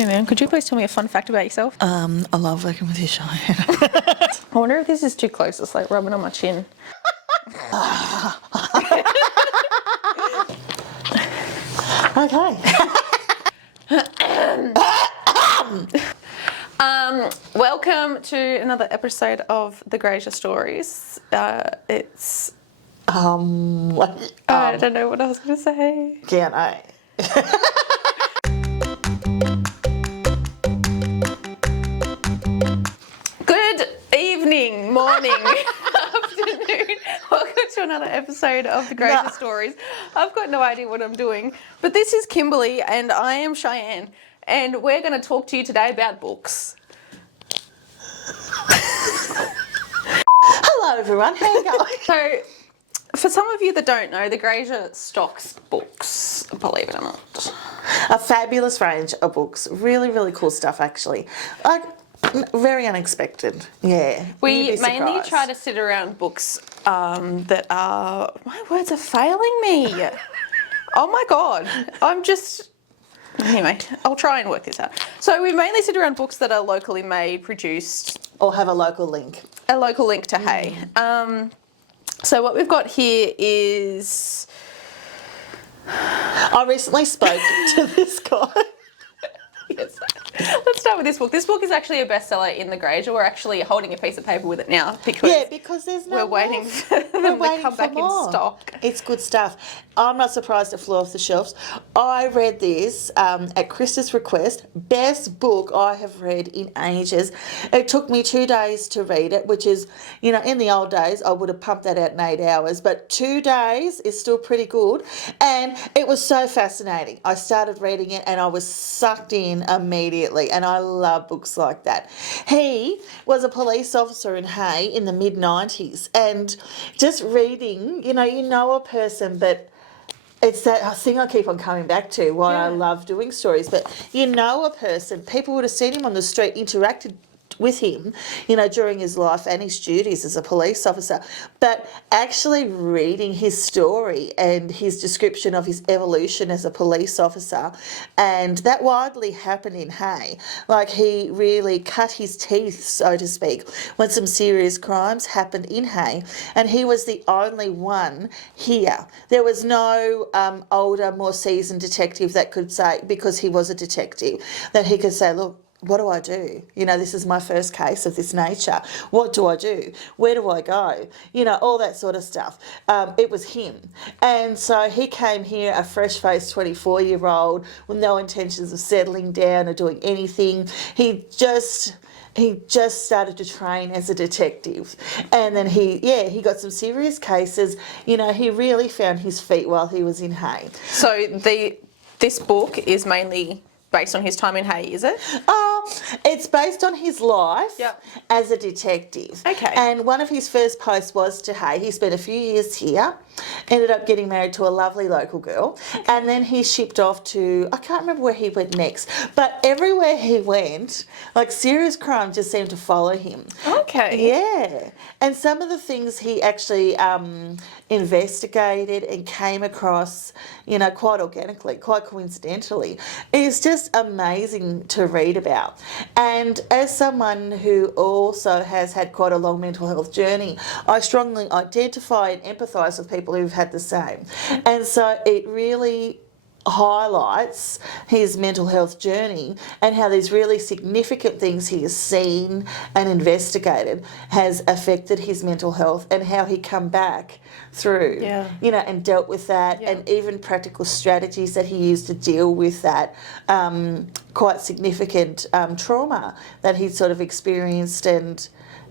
Hey man, could you please tell me a fun fact about yourself? I love working with you, Cheyenne. I wonder if this is too close. It's like rubbing on my chin. Okay. Welcome to another episode of the Grazier Stories. It's... I don't know what I was going to say. Can't I? Good evening, morning, afternoon. Welcome to another episode of the Grazier Stories. I've got no idea what I'm doing, but this is Kimberly and I am Cheyenne, and we're going to talk to you today about books. Hello, everyone. How you going? So, for some of you that don't know, the Grazier stocks books, believe it or not. A fabulous range of books. Really, really cool stuff, actually. Like, very unexpected. Yeah. We mainly try to sit around books that are... My words are failing me. Oh my God. I'm just... Anyway, I'll try and work this out. So we mainly sit around books that are locally made, produced. Or have a local link. A local link to Hay. So what we've got here is... I recently spoke to this guy. Yes. Let's start with this book. This book is actually a bestseller in the Grazier. We're actually holding a piece of paper with it now because there's no we're waiting for them to come back in stock. It's good stuff. I'm not surprised it flew off the shelves. I read this at Krista's request. Best book I have read in ages. It took me 2 days to read it, which is, you know, in the old days I would have pumped that out in 8 hours, but 2 days is still pretty good. And it was so fascinating. I started reading it and I was sucked in immediately, and I love books like that. He was a police officer in Hay in the mid-90s, and just reading, you know a person, but it's that thing I keep on coming back to, why I love doing stories. But you know a person, people would have seen him on the street, interacted with him, you know, during his life and his duties as a police officer. But actually reading his story and his description of his evolution as a police officer, and that widely happened in Hay. Like, he really cut his teeth, so to speak, when some serious crimes happened in Hay, and he was the only one here. There was no older, more seasoned detective that could say, because he was a detective, that he could say, look, what do I do? You know, this is my first case of this nature. What do I do? Where do I go? You know, all that sort of stuff. It was him. And so he came here, a fresh-faced 24-year-old with no intentions of settling down or doing anything. He just started to train as a detective. And then he got some serious cases. You know, he really found his feet while he was in Hay. So this book is mainly based on his time in Hay, is it? It's based on his life as a detective. Okay. And one of his first posts was to Hay. He spent a few years here, ended up getting married to a lovely local girl, and then he shipped off to, I can't remember where he went next, but everywhere he went, like, serious crime just seemed to follow him. Okay. Yeah. And some of the things he actually investigated and came across, you know, quite organically, quite coincidentally, is just amazing to read about. And as someone who also has had quite a long mental health journey, I strongly identify and empathise with people who've had the same. And so it really highlights his mental health journey and how these really significant things he has seen and investigated has affected his mental health, and how he come back through, you know, and dealt with that, and even practical strategies that he used to deal with that quite significant trauma that he sort of experienced. And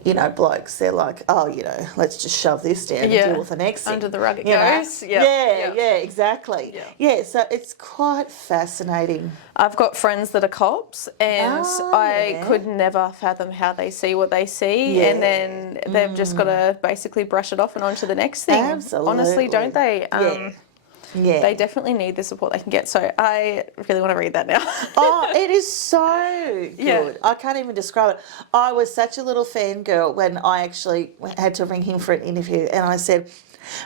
you know, blokes, they're like, oh, you know, let's just shove this down and deal with the next thing. Under the rug it goes. Yeah, exactly. Yeah, so it's quite fascinating. I've got friends that are cops, and I could never fathom how they see what they see, and then they've just got to basically brush it off and on to the next thing. Absolutely. Honestly, don't they? Yeah. They definitely need the support they can get. So I really want to read that now. Oh, it is so good. Yeah. I can't even describe it. I was such a little fangirl when I actually had to ring him for an interview, and I said,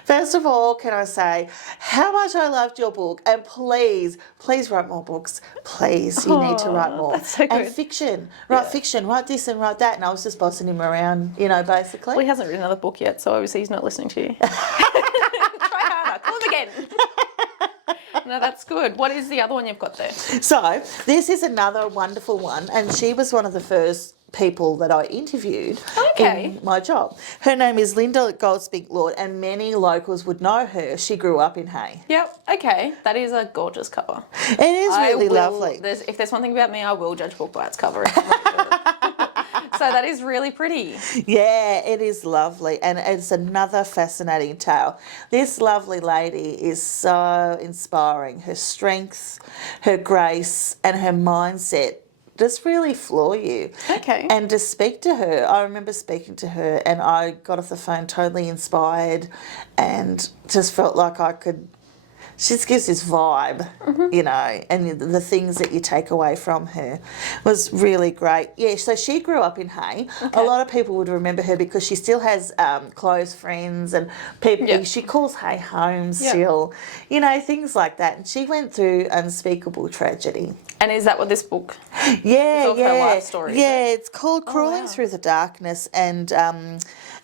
first of all, can I say how much I loved your book, and please write more books. Please, you need to write more. That's so good. And fiction. Write fiction, write this and write that. And I was just bossing him around, basically. Well, he hasn't written another book yet, so obviously he's not listening to you. Try harder. Call him again. No, that's good. What is the other one you've got there? So this is another wonderful one, and she was one of the first people that I interviewed in my job. Her name is Linda Goldspink, and many locals would know her. She grew up in Hay. Yep. Okay. That is a gorgeous cover. It is really lovely. If there's one thing about me, I will judge a book by its cover. So that is really pretty. Yeah, it is lovely, and it's another fascinating tale. This lovely lady is so inspiring. Her strength, her grace, and her mindset just really floor you. Okay. And to speak to her, I remember speaking to her, and I got off the phone totally inspired and just felt like I could. She just gives this vibe, and the things that you take away from her was really great. Yeah, so she grew up in Hay. Okay. A lot of people would remember her because she still has close friends and people. Yep. She calls Hay home still, things like that. And she went through unspeakable tragedy. And is that what this book? Yeah, is her life story? Yeah, it's called Crawling Through the Darkness, and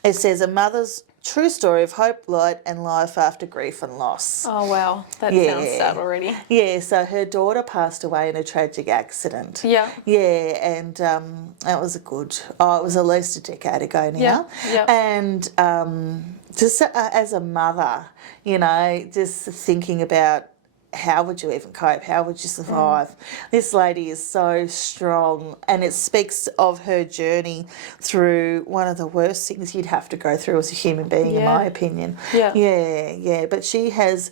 it says a mother's true story of hope, light, and life after grief and loss. Oh, wow. That sounds sad already. Yeah, so her daughter passed away in a tragic accident. Yeah. Yeah, and that was it was at least a decade ago now. Yeah. And just as a mother, just thinking about how would you even cope? How would you survive? This lady is so strong, and it speaks of her journey through one of the worst things you'd have to go through as a human being, in my opinion. Yeah. But she has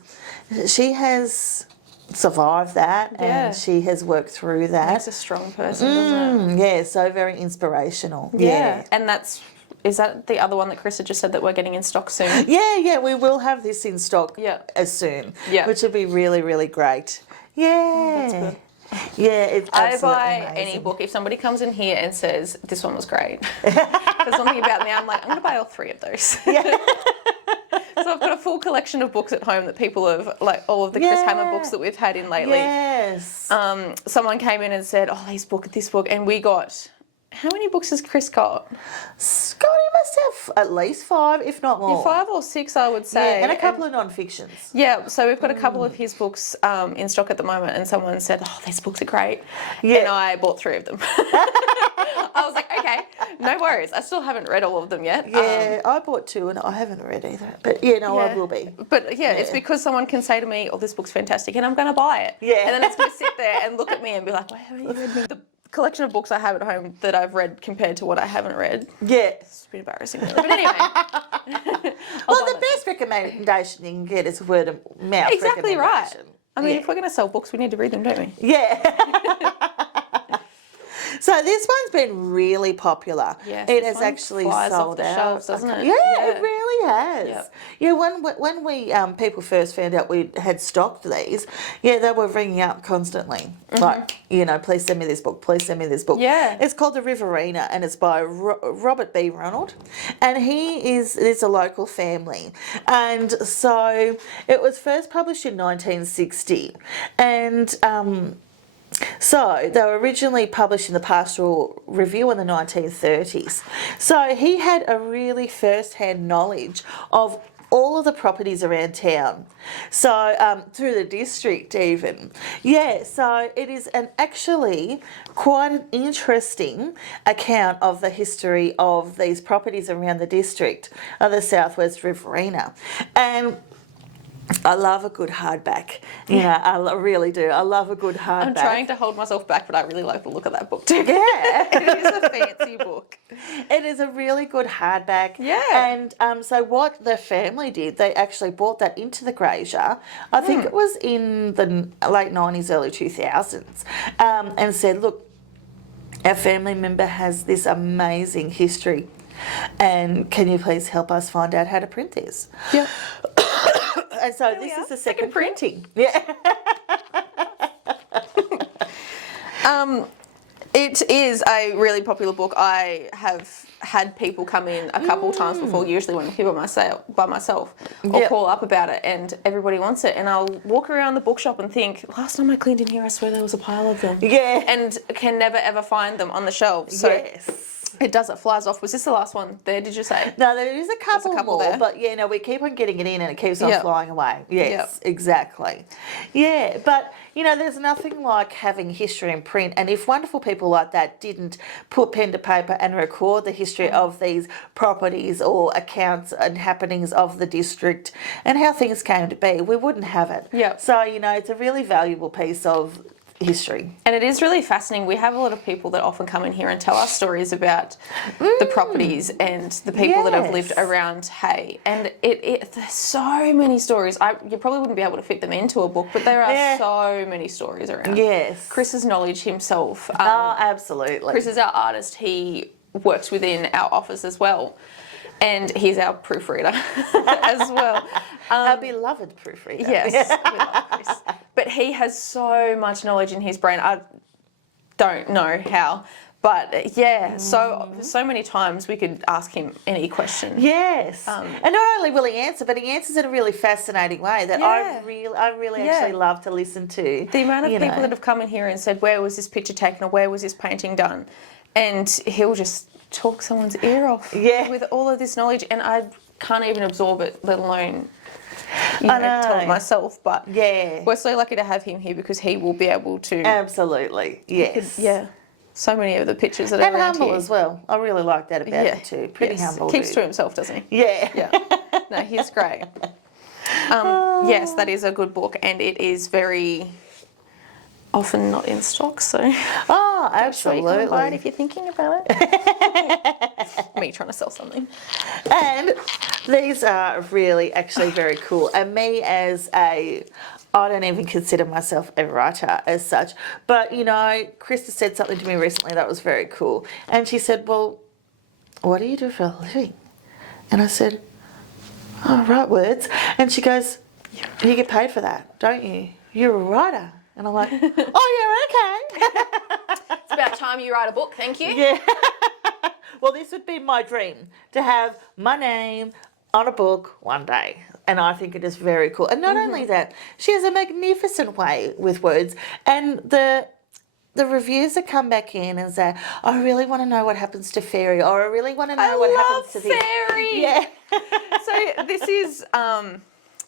survived that, and she has worked through that. Makes a strong person, doesn't it? Yeah, so very inspirational. Yeah. And is that the other one that Krista just said that we're getting in stock soon? Yeah, we will have this in stock as soon, which will be really, really great. Yeah. That's good. Yeah, it's absolutely I buy amazing. any book if somebody comes in here and says, this one was great. There's something about me, I'm like, I'm going to buy all 3 of those. Yeah. So I've got a full collection of books at home that people have, like all of the Chris Hammer books that we've had in lately. Yes. Someone came in and said, oh, this book, and we got... How many books has Chris got? Scotty must have at least 5, if not more. 5 or 6, I would say. Yeah, and a couple of non-fictions. Yeah, so we've got a couple of his books in stock at the moment, and someone said, oh, these books are great. Yeah. And I bought 3 of them. I was like, okay, no worries. I still haven't read all of them yet. Yeah, I bought 2 and I haven't read either. But, I will be. But, it's because someone can say to me, oh, this book's fantastic, and I'm going to buy it. Yeah. And then it's going to sit there and look at me and be like, why haven't you read me? The collection of books I have at home that I've read compared to what I haven't read. Yeah. It's a bit embarrassing, really. But anyway. Well, the best recommendation you can get is word of mouth. Exactly right. I mean, if we're going to sell books, we need to read them, don't we? Yeah. So this one's been really popular. Yes, it has actually flies sold off the out. shelves, doesn't it? Yeah, it really has. Yep. Yeah, when we people first found out we had stocked these, they were ringing up constantly, like please send me this book, please send me this book. Yeah, it's called The Riverina, and it's by Robert Ronald, and it's a local family, and so it was first published in 1960, and so they were originally published in the Pastoral Review in the 1930s. So he had a really first-hand knowledge of all of the properties around town. So through the district even. Yeah, so it is actually quite an interesting account of the history of these properties around the district of the Southwest Riverina. And I love a good hardback. Yeah, I really do. I love a good hardback. I'm trying to hold myself back, but I really like the look of that book too. Yeah. It is a fancy book. It is a really good hardback. Yeah. And so what the family did, they actually brought that into the Grazier. I think it was in the late 90s, early 2000s, and said, look, our family member has this amazing history, and can you please help us find out how to print this? Yeah. And so we this are. is the Second second print. printing. Yeah. It is a really popular book. I have had people come in a couple times before, usually when I'm here by myself, or Yep. call up about it, and everybody wants it. And I'll walk around the bookshop and think, last time I cleaned in here, I swear there was a pile of them. Yeah. And can never ever find them on the shelves. So Yes. it does, it flies off. Was this the last one there, did you say? No, there is a couple couple more, there. but yeah, no, we keep on getting it in and it keeps on Yep. flying away. Yes, Yep. exactly. Yeah, but you know, there's nothing like having history in print, and if wonderful people like that didn't put pen to paper and record the history of these properties or accounts and happenings of the district and how things came to be, we wouldn't have it. Yep. So, you know, it's a really valuable piece of history. And it is really fascinating. We have a lot of people that often come in here and tell us stories about the properties and the people that have lived Yes. around Hay. And there's so many stories. You probably wouldn't be able to fit them into a book, but there are so many stories around. Yes. Chris's knowledge himself. Oh, absolutely. Chris is our artist. He works within our office as well. And he's our proofreader as well. Our beloved proofreader. Yes, we love Chris. But he has so much knowledge in his brain. I don't know how, but yeah, so many times we could ask him any question. Yes, and not only will he answer, but he answers in a really fascinating way that I really actually love to listen to. The amount of people that have come in here and said, where was this picture taken or where was this painting done? And he'll just talk someone's ear off with all of this knowledge, and I can't even absorb it, let alone tell it myself. But we're so lucky to have him here because he will be able to. Absolutely, yes. So many of the pictures that are and around humble here. as well. I really like that about him too. Pretty humble. Keeps dude. to himself, doesn't he? Yeah. No, he's great. Yes, that is a good book, and it is very often not in stock, so Oh, I'm sure you can buy it absolutely. if you're thinking about it. Me trying to sell something. And these are really actually very cool. And me as I don't even consider myself a writer as such. But, you know, Krista said something to me recently that was very cool. And she said, well, what do you do for a living? And I said, I write words. And she goes, you get paid for that, don't you? You're a writer. And I'm like, oh, yeah, okay. It's about time you write a book, thank you. Yeah. Well, this would be my dream, to have my name on a book one day. And I think it is very cool. And not only that, she has a magnificent way with words. And the reviews that come back in and say, I really want to know what happens to Fairy, or I really want to know what happens to this. Fairy. Yeah. So this is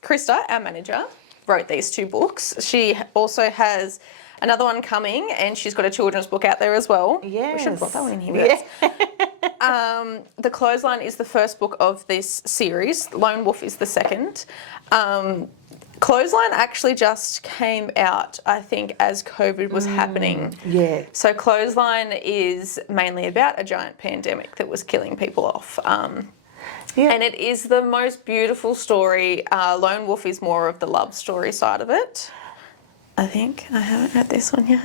Krista, our manager, wrote these two books. She also has another one coming, and she's got a children's book out there as well. Yes. We should have brought that one in here. Yeah. The Clothesline is the first book of this series. Lone Wolf is the second. Clothesline actually just came out, I think, as COVID was happening. Yeah. So Clothesline is mainly about a giant pandemic that was killing people off. And it is the most beautiful story. Lone Wolf is more of the love story side of it. I think. I haven't read this one yet.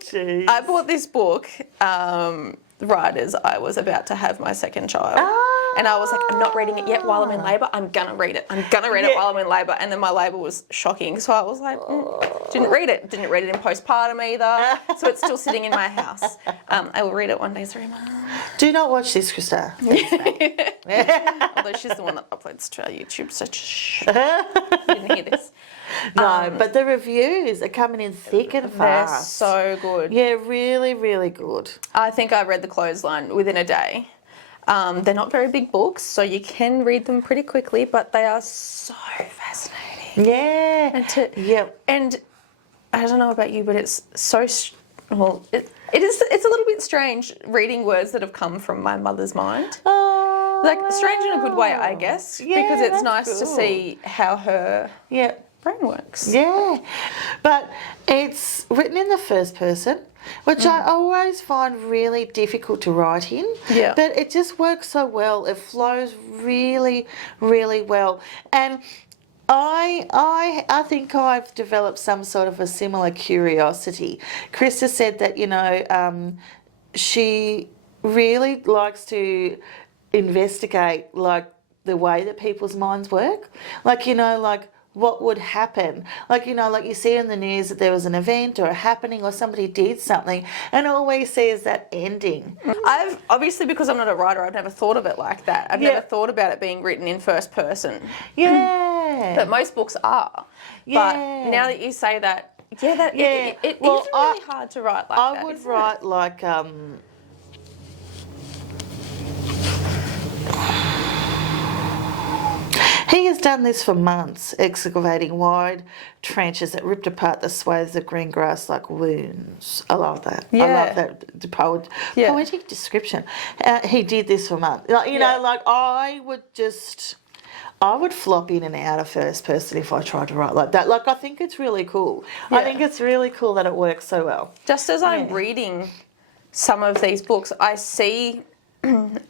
Jeez. I bought this book right as I was about to have my second child. And I was like, I'm not reading it yet while I'm in labour. I'm going to read it. I'm going to read it while I'm in labour. And then my labour was shocking. So I was like, didn't read it. Didn't read it in postpartum either. So it's still sitting in my house. I will read it one day. Sorry, Mum. Do not watch this, Krista. Although she's the one that uploads to our YouTube. So shh. Didn't hear this. No, but the reviews are coming in thick and They're fast. so good. Yeah, really, really good. I think I read The Clothesline within a day. They're not very big books, so you can read them pretty quickly, but they are so fascinating. Yeah. And I don't know about you, but it's so it's a little bit strange reading words that have come from my mother's mind. Oh, Like strange in a good way, I guess, Yeah, because it's that's nice to cool. see how her brain works. Yeah, but it's written in the first person, which I always find really difficult to write in. Yeah. But it just works so well. It flows really, really well. And I think I've developed some sort of a similar curiosity. Krista said that, you know, she really likes to investigate, like, the way that people's minds work. Like, you know, like what would happen. Like, you know, like you see in the news that there was an event or a happening or somebody did something, and all we see is that ending. I've obviously, because I'm not a writer, I've never thought of it like that. I've never thought about it being written in first person. Yeah. But most books are. Yeah. But now that you say that, it is really hard to write like that. I would write like he has done this for months, excavating wide trenches that ripped apart the swathes of green grass like wounds. I love that. Yeah. I love that poetic description. He did this for months. Like, you know, like I would flop in and out of first person if I tried to write like that. Like, I think it's really cool. Yeah. I think it's really cool that it works so well. Just as I'm reading some of these books, I see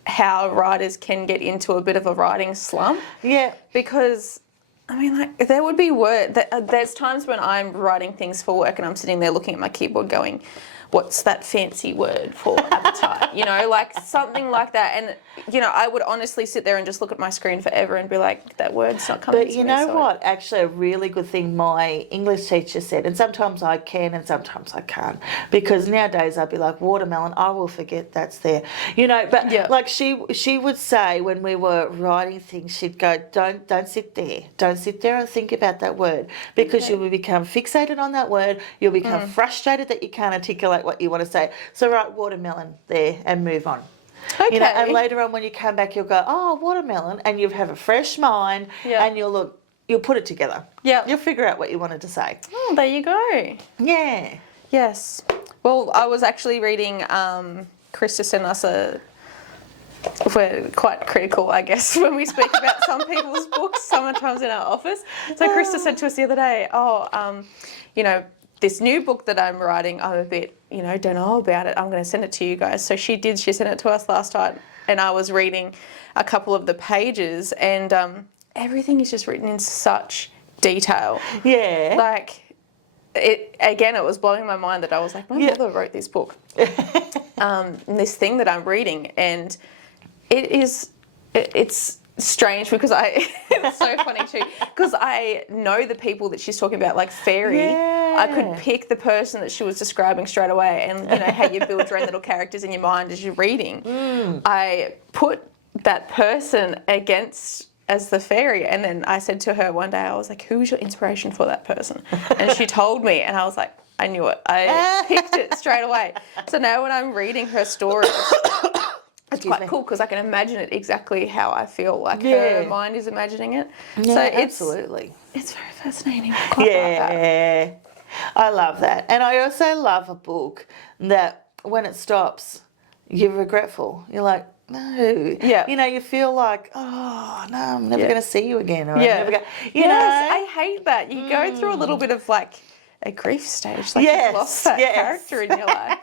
how writers can get into a bit of a writing slump. Yeah. Because, I mean, like, there would be there's times when I'm writing things for work and I'm sitting there looking at my keyboard going, what's that fancy word for appetite? You know, like something like that. And, you know, I would honestly sit there and just look at my screen forever and be like, that word's not coming to me. But you know what? Actually, a really good thing my English teacher said, and sometimes I can and sometimes I can't, because nowadays I'd be like, watermelon, I will forget that's there. You know, but like she would say when we were writing things, she'd go, don't sit there. Don't sit there and think about that word, because you will become fixated on that word. You'll become frustrated that you can't articulate what you want to say. So write watermelon there and move on. Okay. You know, and later on when you come back, you'll go, oh, watermelon, and you'll have a fresh mind and you'll put it together. Yeah. You'll figure out what you wanted to say. Oh, there you go. Yeah. Yes. Well, I was actually reading, Krista sent us we're quite critical, I guess, when we speak about some people's books, sometimes in our office. So Krista said to us the other day, you know, this new book that I'm writing, I'm a bit, you know, don't know about it. I'm going to send it to you guys. So she did. She sent it to us last night, and I was reading a couple of the pages, and everything is just written in such detail. Yeah. Like, it was blowing my mind that I was like, my mother wrote this book. This thing that I'm reading, and it's strange because it's so funny too, because I know the people that she's talking about, like fairy. I could pick the person that she was describing straight away, and you know how you build your own little characters in your mind as you're reading. I put that person as the fairy, and then I said to her one day, I was like, who was your inspiration for that person? And she told me, and I was like, I knew it. I picked it straight away. So now when I'm reading her stories, it's quite cool because I can imagine it exactly how I feel like her mind is imagining it. Yeah, so absolutely. It's very fascinating. I quite like that. I love that. And I also love a book that when it stops, you're regretful. You're like, no. Yeah. You know, you feel like, oh, no, I'm never going to see you again. Or I'm never gonna, you know? I hate that. You go through a little bit of like a grief stage. Like you've lost that character in your life.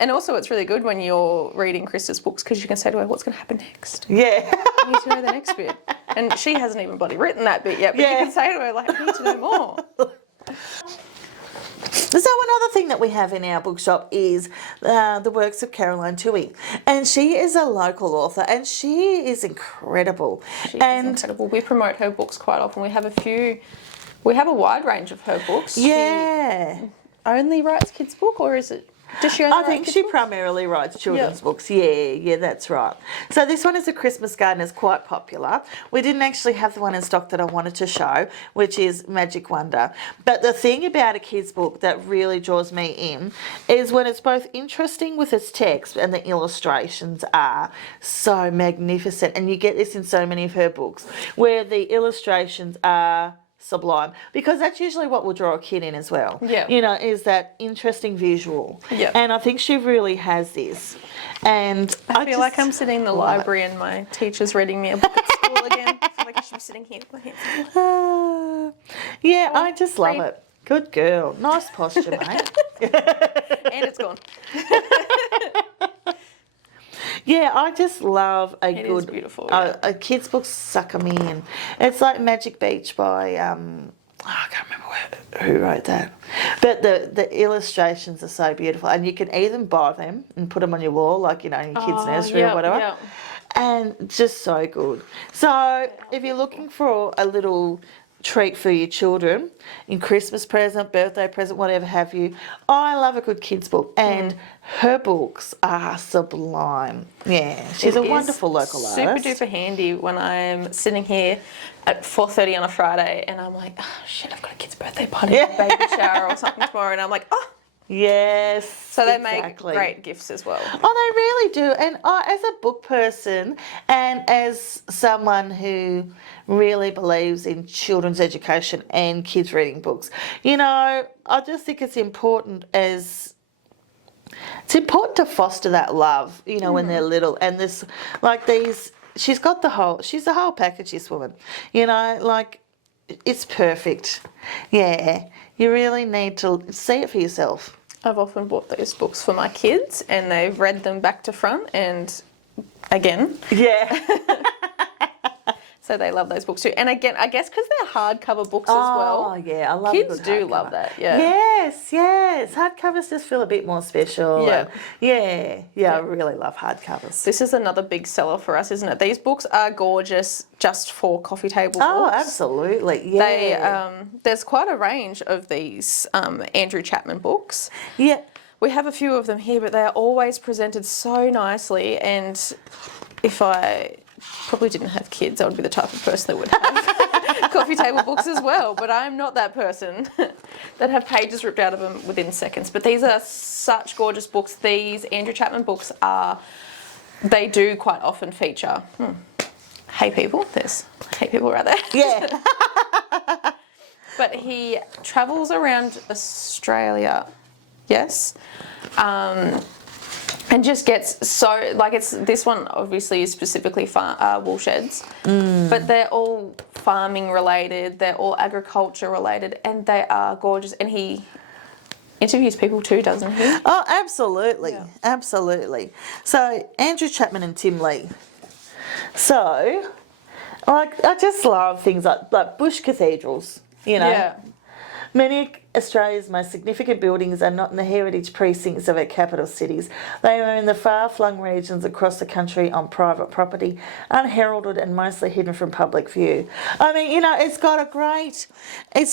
And also it's really good when you're reading Krista's books because you can say to her, what's going to happen next? Yeah. I need to know the next bit. And she hasn't even bloody written that bit yet, but you can say to her, like, I need to know more. So another thing that we have in our bookshop is the works of Caroline Tuohey. And she is a local author and she is incredible. She is incredible. We promote her books quite often. We have a wide range of her books. Yeah. She only writes kids' book, or is it? Does she only I think she primarily writes children's books. Yeah, that's right. So this one is A Christmas Garden, is quite popular. We didn't actually have the one in stock that I wanted to show, which is Magic Wonder. But the thing about a kid's book that really draws me in is when it's both interesting with its text and the illustrations are so magnificent. And you get this in so many of her books, where the illustrations are sublime, because that's usually what will draw a kid in as well. Yeah. You know, is that interesting visual. Yeah. And I think she really has this. And I feel like I'm sitting in the library and my teacher's reading me a book at school again. I feel like I should be sitting here with my hands. Yeah, I just love it. Good girl. Nice posture, mate. And it's gone. Yeah, I just love a good, beautiful, a kid's book sucker me in. It's like Magic Beach by I can't remember who wrote that, but the illustrations are so beautiful, and you can even buy them and put them on your wall, like, you know, in your kids' nursery or whatever. and just so good. So if you're looking for a little treat for your children in Christmas present, birthday present, whatever have you, I love a good kids book, and her books are sublime. Yeah, she's a wonderful local artist. Super duper handy when I'm sitting here at 4:30 on a Friday and I'm like, oh shit, I've got a kid's birthday party, baby shower or something tomorrow, and I'm like, oh. Yes. So they make great gifts as well. Oh, they really do. And I, as a book person and as someone who really believes in children's education and kids reading books, you know, I just think it's important to foster that love, you know, when they're little. And this, like these, she's the whole package, this woman, you know, like it's perfect. Yeah, you really need to see it for yourself. I've often bought those books for my kids and they've read them back to front and again. Yeah. So they love those books too. And again, I guess because they're hardcover books as well. Oh, yeah, I love kids a good do hardcover. love that, yeah. Yes. Hardcovers just feel a bit more special. Yeah. I really love hardcovers. This is another big seller for us, isn't it? These books are gorgeous just for coffee table books. Oh, absolutely. Yeah. There's quite a range of these Andrew Chapman books. Yeah. We have a few of them here, but they're always presented so nicely. And if I probably didn't have kids, I would be the type of person that would have coffee table books as well. But I'm not that person that have pages ripped out of them within seconds. But these are such gorgeous books. These Andrew Chapman books they do quite often feature, hey people, there's hey people right there. Yeah. But he travels around Australia, yes, and just gets so, like, it's this one obviously is specifically wool sheds, but they're all farming related, they're all agriculture related, and they are gorgeous. And he interviews people too, doesn't he? Oh, absolutely. Yeah. Absolutely. So, Andrew Chapman and Tim Lee. So, I just love things like bush cathedrals, you know. Yeah. Many of Australia's most significant buildings are not in the heritage precincts of our capital cities. They are in the far-flung regions across the country on private property, unheralded and mostly hidden from public view. I mean, you know, it's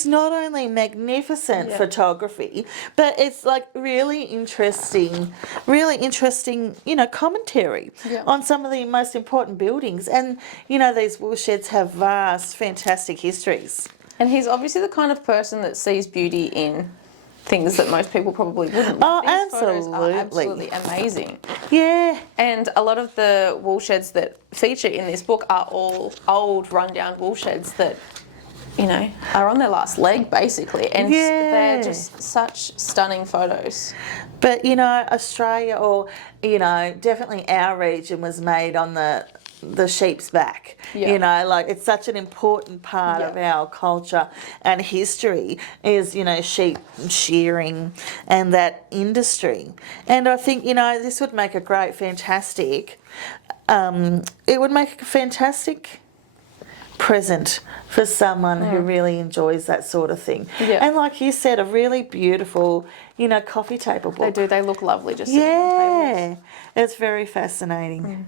not only magnificent photography, but it's like really interesting, you know, commentary on some of the most important buildings. And, you know, these wool sheds have vast, fantastic histories. And he's obviously the kind of person that sees beauty in things that most people probably wouldn't. Oh, These photos absolutely. are absolutely amazing. Yeah. And a lot of the wool sheds that feature in this book are all old, rundown wool sheds that, you know, are on their last leg, basically. And they're just such stunning photos. But, you know, Australia, or, you know, definitely our region was made on the sheep's back. You know, like it's such an important part of our culture and history is, you know, sheep shearing and that industry. And I think, you know, this would make a great, fantastic, it would make a fantastic present for someone who really enjoys that sort of thing. And like you said, a really beautiful, you know, coffee table book. They do. They look lovely just sitting on tables. It's very fascinating.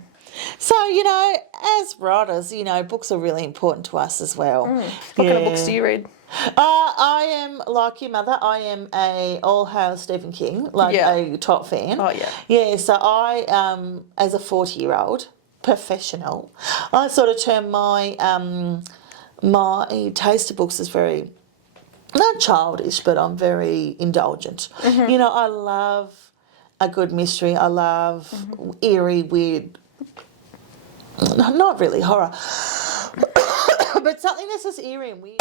So, you know, as writers, you know, books are really important to us as well. What kind of books do you read? I am, like your mother, I am a all hail Stephen King, like a top fan. Oh, yeah. Yeah, so I, as a 40-year-old professional, I sort of term my taste of books as very, not childish, but I'm very indulgent. You know, I love a good mystery. I love eerie, weird, not really horror, but something that's just eerie and weird.